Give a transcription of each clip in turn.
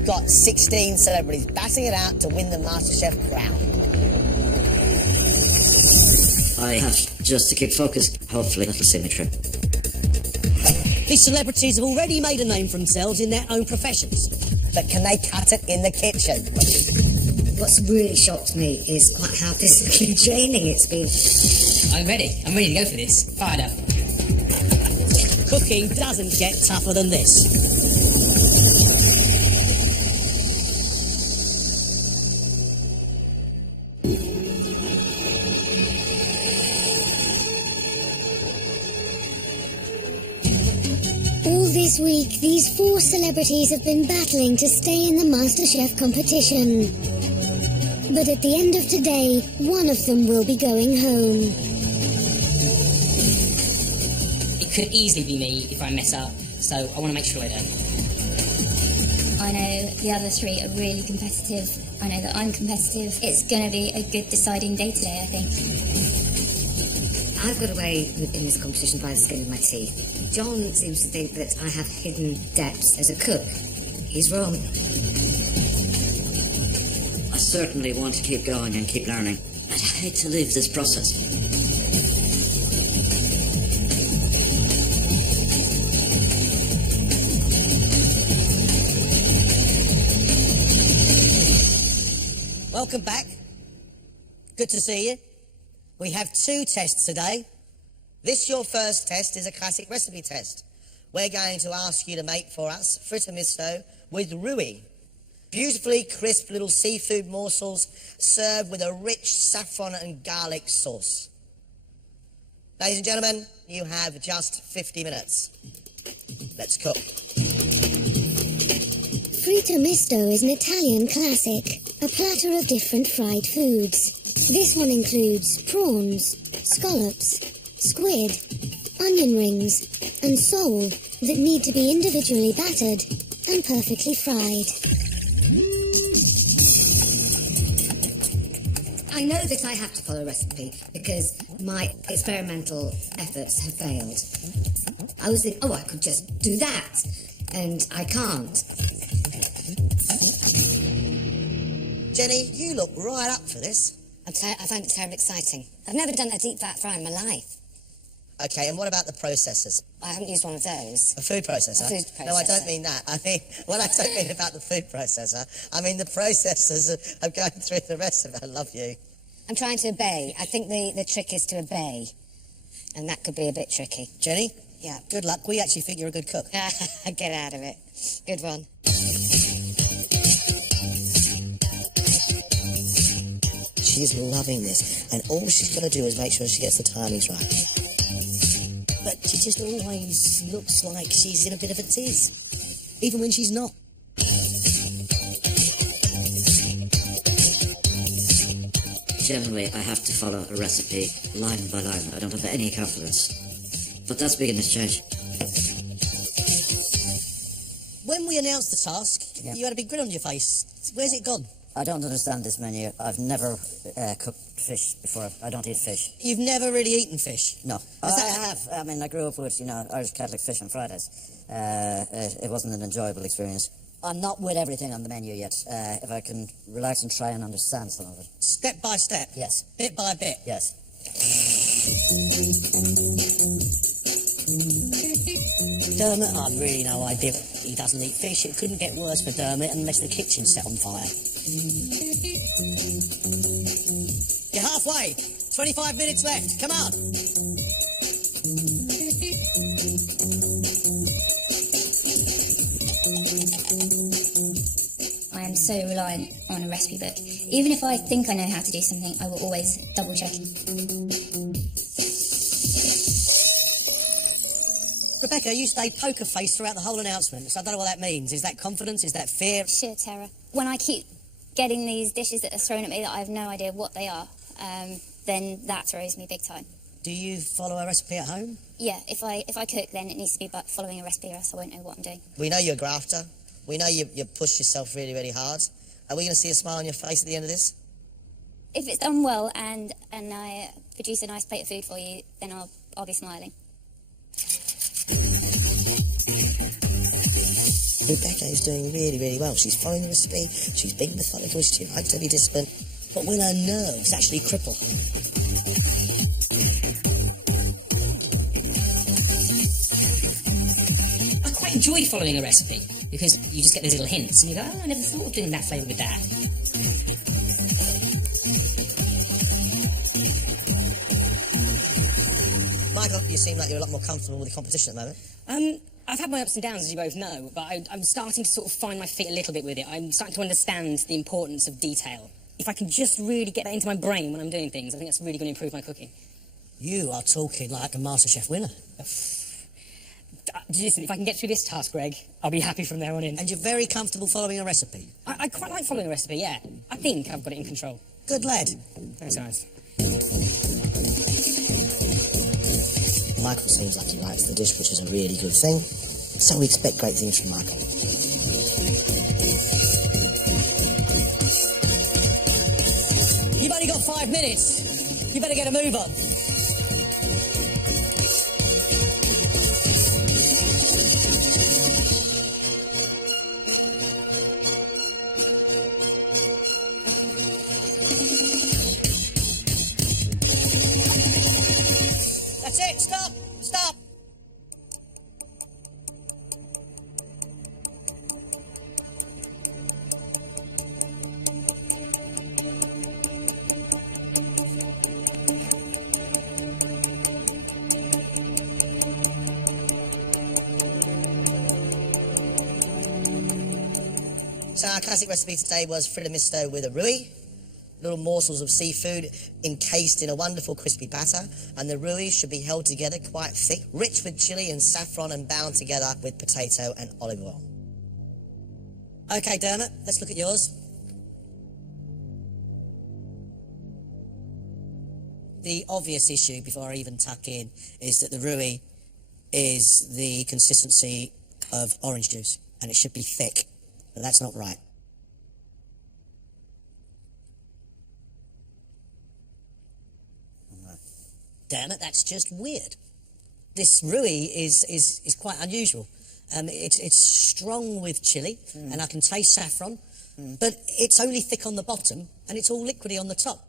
we've got 16 celebrities batting it out to win the MasterChef crown. I have just to keep focused. Hopefully that'll see me through. These celebrities have already made a name for themselves in their own professions. But can they cut it in the kitchen? What's really shocked me is quite how physically draining it's been. I'm ready to go for this. Fired up. Cooking doesn't get tougher than this. All this week, these 4 celebrities have been battling to stay in the MasterChef competition. But at the end of today, one of them will be going home. It could easily be me if I mess up, so I want to make sure I don't. I know the other 3 are really competitive. I know that I'm competitive. It's going to be a good deciding day today, I think. I've got away in this competition by the skin of my teeth. John seems to think that I have hidden depths as a cook. He's wrong. I certainly want to keep going and keep learning. I'd hate to leave this process. Welcome back. Good to see you. We have 2 tests today. This, your first test, is a classic recipe test. We're going to ask you to make for us fritter misto with rui. Beautifully crisp little seafood morsels served with a rich saffron and garlic sauce. Ladies and gentlemen, you have just 50 minutes. Let's cook. Fritto misto is an Italian classic, a platter of different fried foods. This one includes prawns, scallops, squid, onion rings, and sole that need to be individually battered and perfectly fried. I know that I have to follow a recipe because my experimental efforts have failed. I was thinking, oh, I could just do that, and I can't. Jenny, you look right up for this. I find it terribly exciting. I've never done a deep fat fry in my life. Okay, and what about the processors? I haven't used one of those. A food processor? A food processor. No, I don't mean that. I mean, when I don't mean about the food processor, I mean the processors of going through the rest of it. I love you. I'm trying to obey. I think the trick is to obey. And that could be a bit tricky. Jenny? Yeah. Good luck. We actually think you're a good cook. Get out of it. Good one. She's loving this, and all she's got to do is make sure she gets the timings right. But she just always looks like she's in a bit of a tiz, even when she's not. Generally, I have to follow a recipe line by line. I don't have any confidence. But that's beginning to change. When we announced the task, you had a big grin on your face. Where's it gone? I don't understand this menu. I've never cooked fish before. I don't eat fish. You've never really eaten fish? No. I have. I mean, I grew up with, Irish Catholic fish on Fridays. It wasn't an enjoyable experience. I'm not with everything on the menu yet. If I can relax and try and understand some of it. Step by step? Yes. Bit by bit? Yes. Dermot, I've really no idea. He doesn't eat fish. It couldn't get worse for Dermot unless the kitchen set on fire. You're halfway. 25 minutes left. Come on. I am so reliant on a recipe book. Even if I think I know how to do something, I will always double check. Rebecca, you stayed poker face throughout the whole announcement, so I don't know what that means. Is that confidence? Is that fear? Sheer terror. When I keep getting these dishes that are thrown at me that I have no idea what they are, then that throws me big time. Do you follow a recipe at home? Yeah, if I cook, then it needs to be following a recipe, or else I won't know what I'm doing. We know you're a grafter. We know you push yourself really, really hard. Are we going to see a smile on your face at the end of this? If it's done well and I produce a nice plate of food for you, then I'll be smiling. Rebecca is doing really, really well. She's following the recipe, she's being methodical, she likes to be disciplined, but will her nerves actually cripple? I quite enjoy following a recipe because you just get those little hints and you go, oh, I never thought of doing that flavour with that. Michael, you seem like you're a lot more comfortable with the competition at the moment. I've had my ups and downs, as you both know, but I'm starting to sort of find my feet a little bit with it. I'm starting to understand the importance of detail. If I can just really get that into my brain when I'm doing things, I think that's really going to improve my cooking. You are talking like a MasterChef winner. Listen, if I can get through this task, Greg, I'll be happy from there on in. And you're very comfortable following a recipe? I quite like following a recipe, yeah. I think I've got it in control. Good lad. Thanks, guys. Michael seems like he likes the dish, which is a really good thing. So we expect great things from Michael. You've only got 5 minutes. You better get a move on. That's it. Stop. Stop. So our classic recipe today was fritter misto with a rui, little morsels of seafood encased in a wonderful crispy batter, and the rui should be held together quite thick, rich with chilli and saffron and bound together with potato and olive oil. Okay, Dermot, let's look at yours. The obvious issue, before I even tuck in, is that the rui is the consistency of orange juice, and it should be thick. But that's not right. Damn it, that's just weird. This rui is quite unusual. It's strong with chili, and I can taste saffron, but it's only thick on the bottom, and it's all liquidy on the top.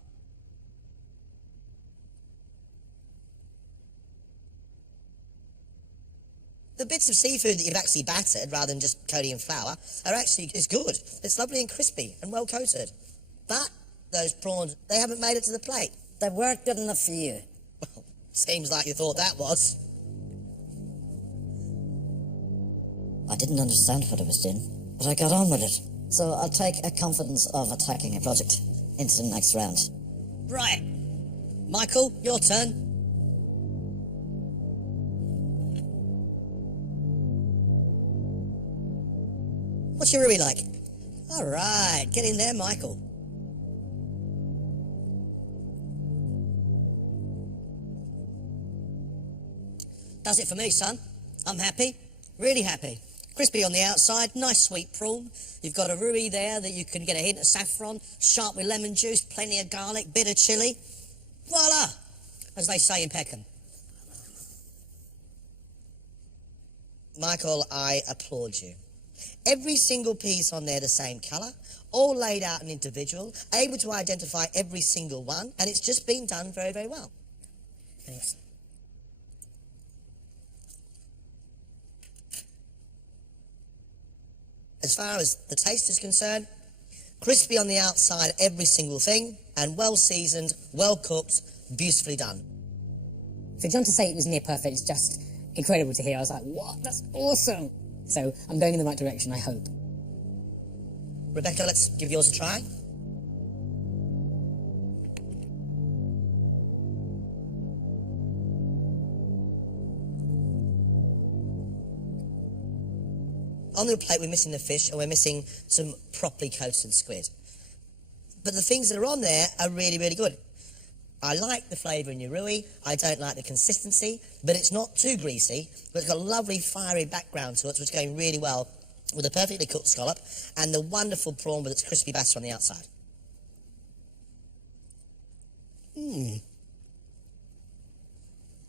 The bits of seafood that you've actually battered, rather than just coating in flour, is good. It's lovely and crispy and well coated. But those prawns, they haven't made it to the plate. They weren't good enough for you. Well, seems like you thought that was. I didn't understand what I was doing, but I got on with it. So I'll take a confidence of attacking a project into the next round. Right. Michael, your turn. What's your rui like? All right, get in there, Michael. Does it for me, son. I'm happy, really happy. Crispy on the outside, nice sweet prawn. You've got a rui there that you can get a hint of saffron, sharp with lemon juice, plenty of garlic, bit of chilli. Voila, as they say in Peckham. Michael, I applaud you. Every single piece on there the same colour, all laid out and individual, able to identify every single one, and it's just been done very, very well. Thanks. As far as the taste is concerned, crispy on the outside, every single thing, and well seasoned, well cooked, beautifully done. For John to say it was near perfect is just incredible to hear. I was like, what? That's awesome. So I'm going in the right direction, I hope. Rebecca, let's give yours a try. On the plate, we're missing the fish, and we're missing some properly coated squid. But the things that are on there are really, really good. I like the flavour in your rui. I don't like the consistency, but it's not too greasy. But it's got a lovely fiery background to it, which is going really well with a perfectly cooked scallop and the wonderful prawn with its crispy batter on the outside.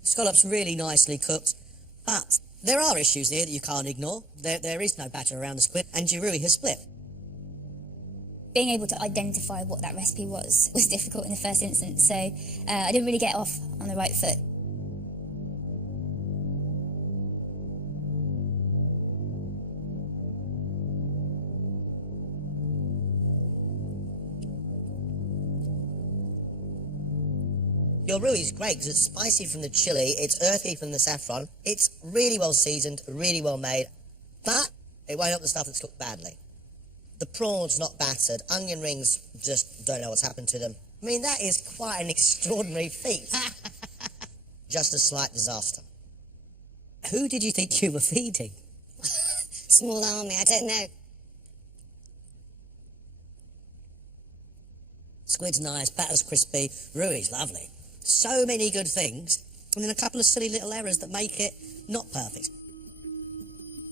Scallop's really nicely cooked, but There are issues here that you can't ignore. There is no batter around the squid, and your roux has split. Being able to identify what that recipe was difficult in the first instance, so I didn't really get off on the right foot. Your roux is great because it's spicy from the chilli, it's earthy from the saffron, it's really well seasoned, really well made, but it won't help the stuff that's cooked badly. The prawns not battered, onion rings just don't know what's happened to them. I mean, that is quite an extraordinary feat. Just a slight disaster. Who did you think you were feeding? Small army, I don't know. Squid's nice, batter's crispy, roux is lovely. So many good things, and then a couple of silly little errors that make it not perfect.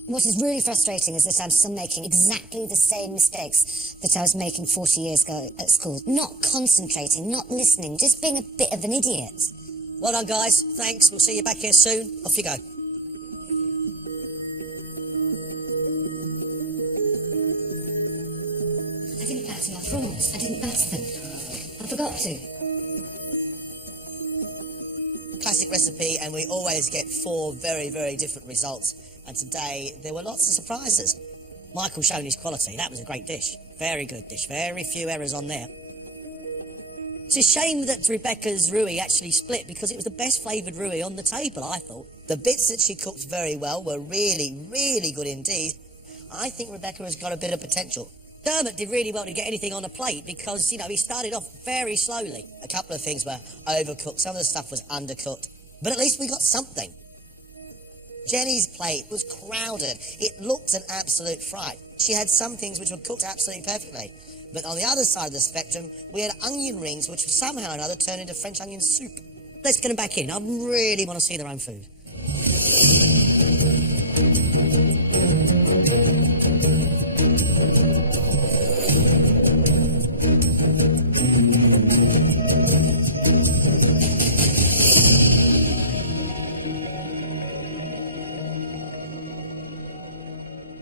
What is really frustrating is that I'm still making exactly the same mistakes that I was making 40 years ago at school. Not concentrating, not listening, just being a bit of an idiot. Well done, guys. Thanks. We'll see you back here soon. Off you go. I didn't batter my prawns. I didn't batter them. I forgot to. Classic recipe, and we always get 4 very, very different results. And today, there were lots of surprises. Michael showing his quality. That was a great dish. Very good dish. Very few errors on there. It's a shame that Rebecca's roux actually split because it was the best flavoured roux on the table, I thought. The bits that she cooked very well were really, really good indeed. I think Rebecca has got a bit of potential. Dermot did really well to get anything on a plate because, you know, he started off very slowly. A couple of things were overcooked. Some of the stuff was undercooked. But at least we got something. Jenny's plate was crowded. It looked an absolute fright. She had some things which were cooked absolutely perfectly. But on the other side of the spectrum, we had onion rings which somehow or another turned into French onion soup. Let's get them back in. I really want to see their own food.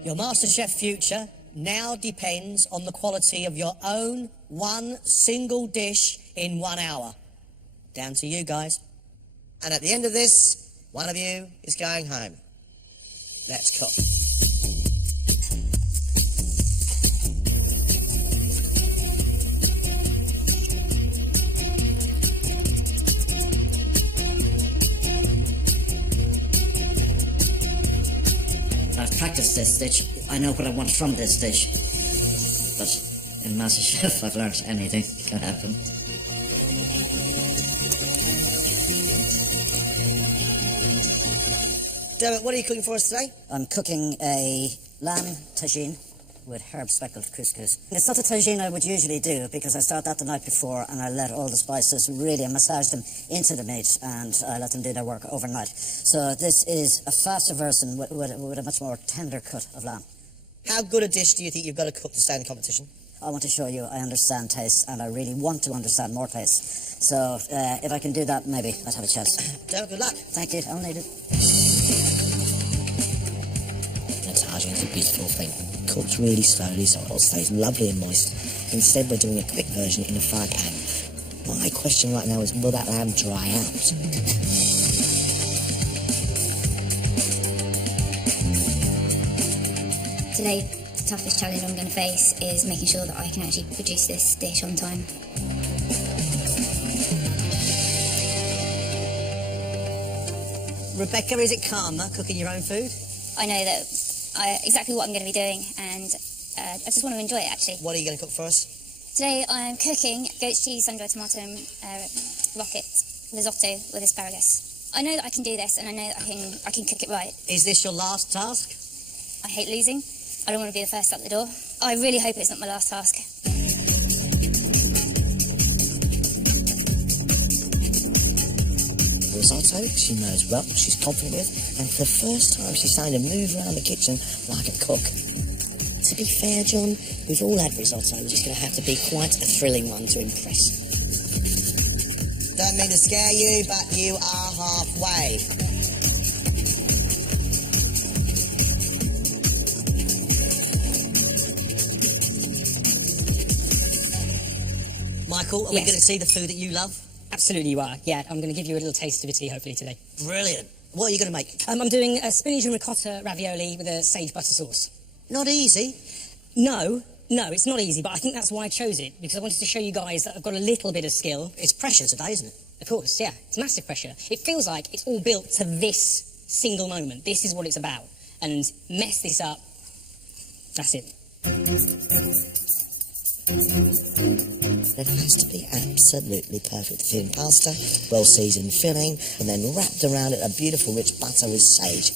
Your MasterChef future now depends on the quality of your own one single dish in 1 hour. Down to you guys. And at the end of this, one of you is going home. Let's cook. I've practiced this dish. I know what I want from this dish. But in MasterChef, I've learned anything can happen. Dermot, what are you cooking for us today? I'm cooking a lamb tagine with herb speckled couscous. It's not a tagine I would usually do because I start that the night before and I let all the spices really massage them into the meat and I let them do their work overnight. So this is a faster version with a much more tender cut of lamb. How good a dish do you think you've got to cook to stay in the competition? I want to show you I understand taste and I really want to understand more taste. So if I can do that, maybe I'd have a chance. Dermot, good luck. Thank you, I'll need it. Tagine's a beautiful thing. Cooked really slowly so it all stays lovely and moist. Instead, we're doing a quick version in a fry pan. My question right now is, will that lamb dry out? Today, the toughest challenge I'm going to face is making sure that I can actually produce this dish on time. Rebecca, is it calmer cooking your own food? I know that exactly what I'm going to be doing, and I just want to enjoy it, actually. What are you going to cook for us? Today I'm cooking goat's cheese, sun-dried tomato, rocket risotto with asparagus. I know that I can do this, and I know that I can cook it right. Is this your last task? I hate losing. I don't want to be the first out the door. I really hope it's not my last task. Risotto, she knows well, she's confident with, and for the first time she's starting to move around the kitchen like a cook. To be fair, John, we've all had risotto, it's just going to have to be quite a thrilling one to impress. Don't mean to scare you, but you are halfway. Michael, are we Yes. going to see the food that you love? Absolutely you are. Yeah, I'm going to give you a little taste of Italy, hopefully, today. Brilliant. What are you going to make? I'm doing a spinach and ricotta ravioli with a sage butter sauce. Not easy. No, it's not easy, but I think that's why I chose it, because I wanted to show you guys that I've got a little bit of skill. It's pressure today, isn't it? Of course, yeah. It's massive pressure. It feels like it's all built to this single moment. This is what it's about. And mess this up, that's it. It has to be absolutely perfect. Thin pasta, well seasoned filling, and then wrapped around it a beautiful rich butter with sage.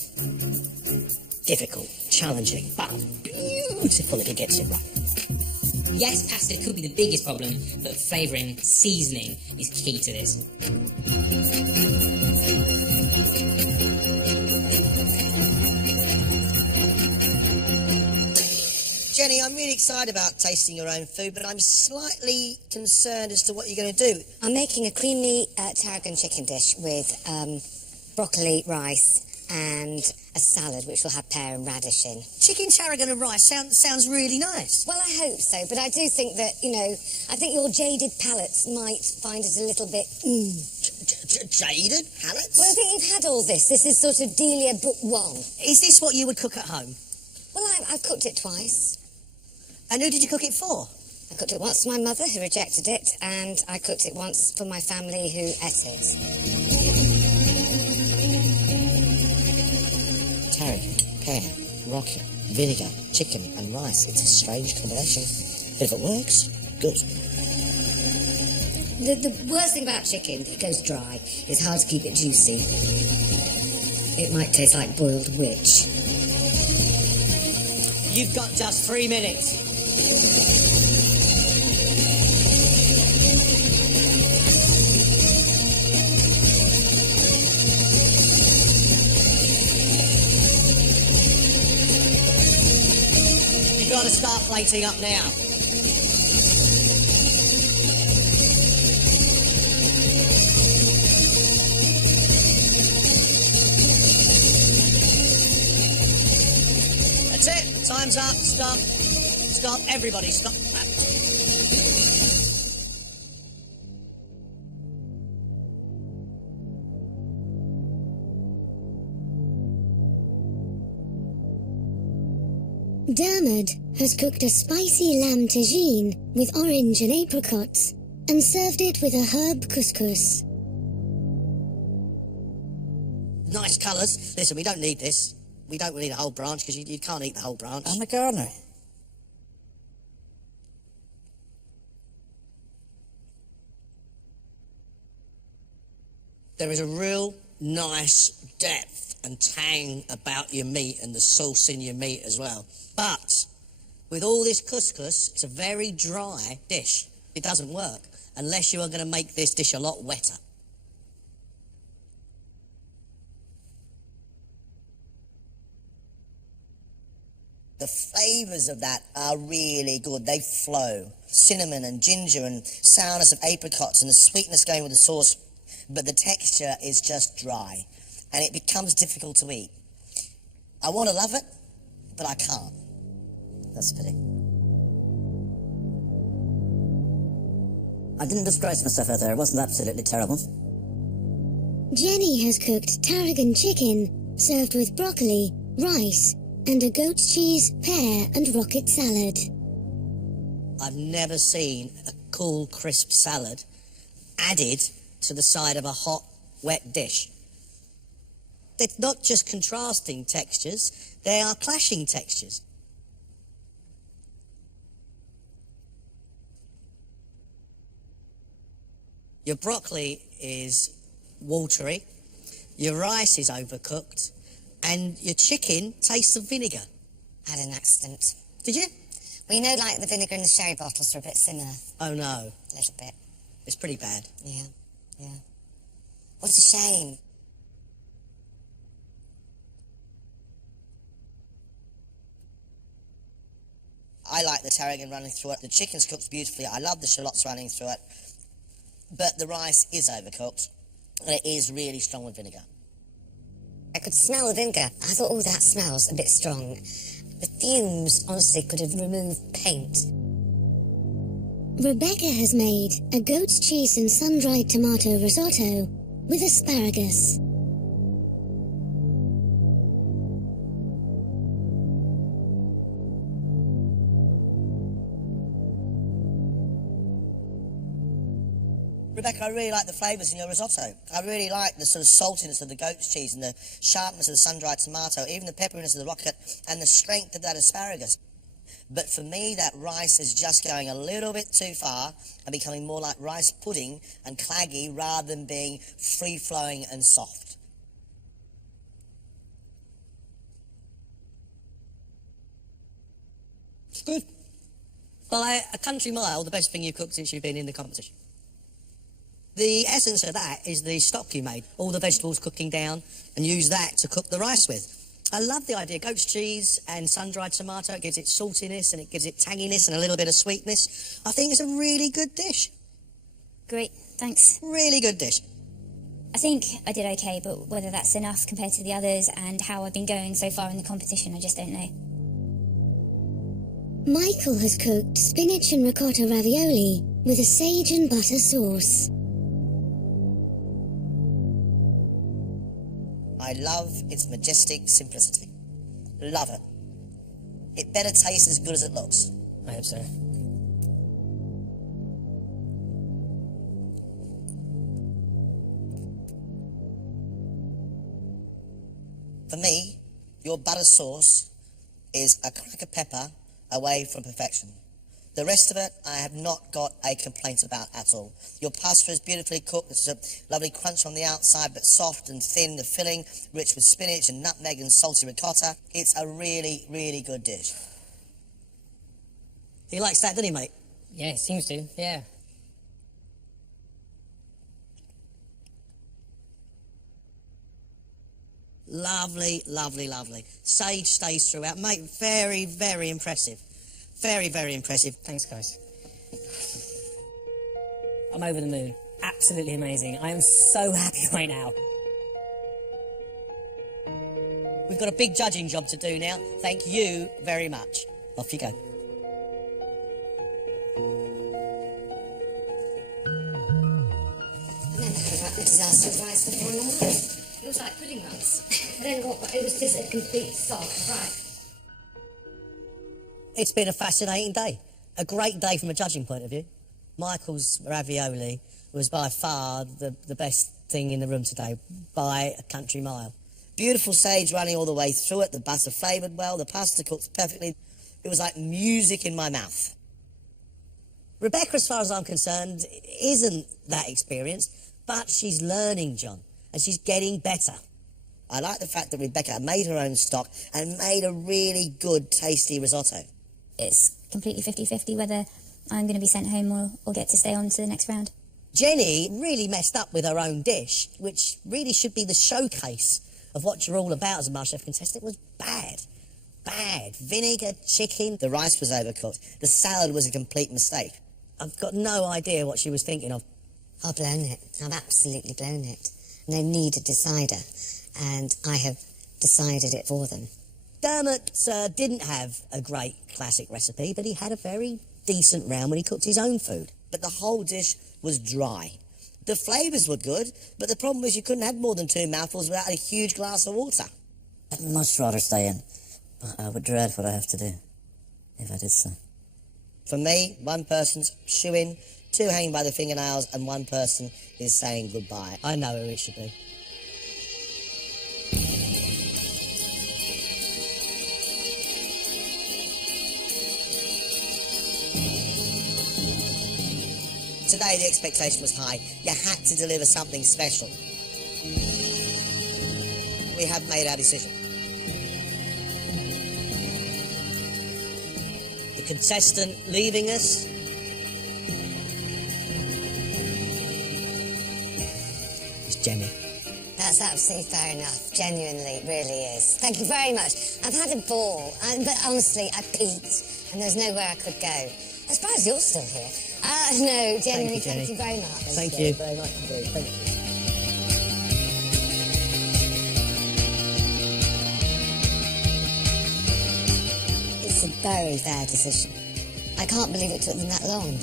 Difficult, challenging, but beautiful if it gets it right. Yes, pasta could be the biggest problem, but flavouring, seasoning is key to this. Jenny, I'm really excited about tasting your own food, but I'm slightly concerned as to what you're going to do. I'm making a creamy tarragon chicken dish with broccoli, rice, and a salad which will have pear and radish in. Chicken tarragon and rice sounds really nice. Well, I hope so, but I do think that, I think your jaded palates might find it a little bit... Jaded palates? Well, I think you've had all this. This is sort of Delia Book 1. Is this what you would cook at home? Well, I've cooked it twice. And who did you cook it for? I cooked it once for my mother, who rejected it, and I cooked it once for my family, who ate it. Tarragon, pear, rocket, vinegar, chicken and rice. It's a strange combination. But if it works, good. The worst thing about chicken, it goes dry. It's hard to keep it juicy. It might taste like boiled witch. You've got just 3 minutes. You've got to start plating up now. That's it. Time's up. Stop. Stop. Everybody stop. Dermot has cooked a spicy lamb tagine with orange and apricots and served it with a herb couscous. Nice colours. Listen, we don't need this. We don't need a whole branch because you can't eat the whole branch. I'm a gardener. There is a real nice depth and tang about your meat and the sauce in your meat as well. But with all this couscous, it's a very dry dish. It doesn't work unless you are going to make this dish a lot wetter. The flavours of that are really good. They flow. Cinnamon and ginger and sourness of apricots and the sweetness going with the sauce. But the texture is just dry. And it becomes difficult to eat. I want to love it, but I can't. That's a pity. I didn't disgrace myself out there. It wasn't absolutely terrible. Jenny has cooked tarragon chicken, served with broccoli, rice, and a goat's cheese, pear, and rocket salad. I've never seen a cool, crisp salad added to the side of a hot, wet dish. They're not just contrasting textures, they are clashing textures. Your broccoli is watery, your rice is overcooked, and your chicken tastes of vinegar. Had an accident. Did you? Well, like the vinegar in the sherry bottles are a bit similar. Oh no. A little bit. It's pretty bad. Yeah. What a shame. I like the tarragon running through it. The chicken's cooked beautifully. I love the shallots running through it. But the rice is overcooked. And it is really strong with vinegar. I could smell the vinegar. I thought, oh, that smells a bit strong. The fumes, honestly, could have removed paint. Rebecca has made a goat's cheese and sun-dried tomato risotto with asparagus. Rebecca, I really like the flavours in your risotto. I really like the sort of saltiness of the goat's cheese and the sharpness of the sun-dried tomato, even the pepperiness of the rocket and the strength of that asparagus. But for me, that rice is just going a little bit too far and becoming more like rice pudding and claggy rather than being free-flowing and soft. It's good. By a country mile, the best thing you've cooked since you've been in the competition. The essence of that is the stock you made, all the vegetables cooking down, and use that to cook the rice with. I love the idea. Goat's cheese and sun-dried tomato, it gives it saltiness and it gives it tanginess and a little bit of sweetness. I think it's a really good dish. Great, thanks. Really good dish. I think I did okay, but whether that's enough compared to the others and how I've been going so far in the competition, I just don't know. Michael has cooked spinach and ricotta ravioli with a sage and butter sauce. I love its majestic simplicity. Love it. It better taste as good as it looks. I hope so. For me, your butter sauce is a crack of pepper away from perfection. The rest of it, I have not got a complaint about at all. Your pasta is beautifully cooked. It's a lovely crunch on the outside, but soft and thin. The filling, rich with spinach and nutmeg and salty ricotta. It's a really, really good dish. He likes that, doesn't he, mate? Yeah, it seems to, yeah. Lovely, lovely, lovely. Sage stays throughout. Mate, very, very impressive. Very, very impressive. Thanks, guys. I'm over the moon. Absolutely amazing. I am so happy right now. We've got a big judging job to do now. Thank you very much. Off you go. I've never heard about the disaster of rice before in my life. It was like pudding rice. And then it was just a complete soft rice. It's been a fascinating day. A great day from a judging point of view. Michael's ravioli was by far the best thing in the room today, by a country mile. Beautiful sage running all the way through it. The butter flavoured well. The pasta cooked perfectly. It was like music in my mouth. Rebecca, as far as I'm concerned, isn't that experienced, but she's learning, John, and she's getting better. I like the fact that Rebecca made her own stock and made a really good, tasty risotto. It's completely 50-50 whether I'm going to be sent home or get to stay on to the next round. Jenny really messed up with her own dish, which really should be the showcase of what you're all about as a MasterChef contestant. It was bad. Bad. Vinegar, chicken. The rice was overcooked. The salad was a complete mistake. I've got no idea what she was thinking of. I've blown it. I've absolutely blown it. And they need a decider. And I have decided it for them. Dermot didn't have a great classic recipe, but he had a very decent round when he cooked his own food. But the whole dish was dry. The flavours were good, but the problem was you couldn't have more than 2 mouthfuls without a huge glass of water. I'd much rather stay in, but I would dread what I have to do if I did so. For me, 1 person's shoo-in, 2 hanging by the fingernails, and 1 person is saying goodbye. I know who it should be. Today the expectation was high. You had to deliver something special. We have made our decision. The contestant leaving us is Jenny. That's absolutely fair enough. Genuinely, it really is. Thank you very much. I've had a ball, but honestly, I peaked, and there's nowhere I could go. I'm surprised you're still here. No, genuinely, thank you very much. Thank you very much indeed. Thank you. It's a very fair decision. I can't believe it took them that long.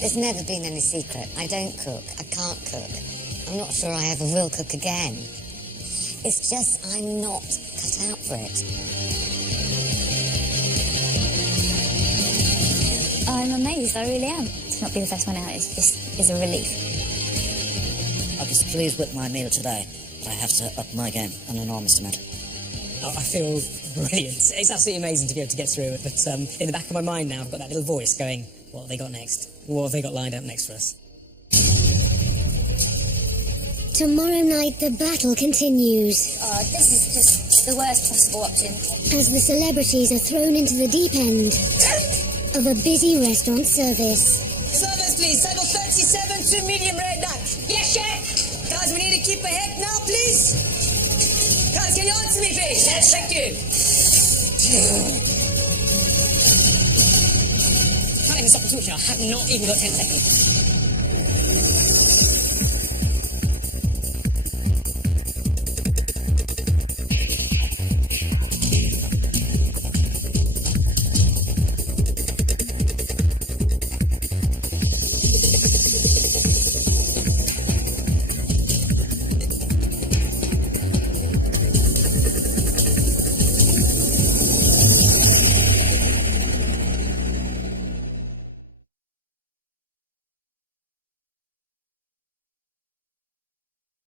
There's never been any secret. I don't cook. I can't cook. I'm not sure I ever will cook again. It's just I'm not cut out for it. I'm amazed, I really am. To not be the first one out is a relief. I was pleased with my meal today, but I have to up my game an enormous amount. Oh, I feel brilliant. It's absolutely amazing to be able to get through it, but in the back of my mind now, I've got that little voice going, what have they got next? What have they got lined up next for us? Tomorrow night the battle continues. This is just the worst possible option. As the celebrities are thrown into the deep end of a busy restaurant service. Servers, please. Table 37, 2 medium rare duck. Yes, chef. Guys, we need to keep ahead now, please. Guys, can you answer me, please? Yes, thank you. Can't even stop the torture. I have not even got 10 seconds.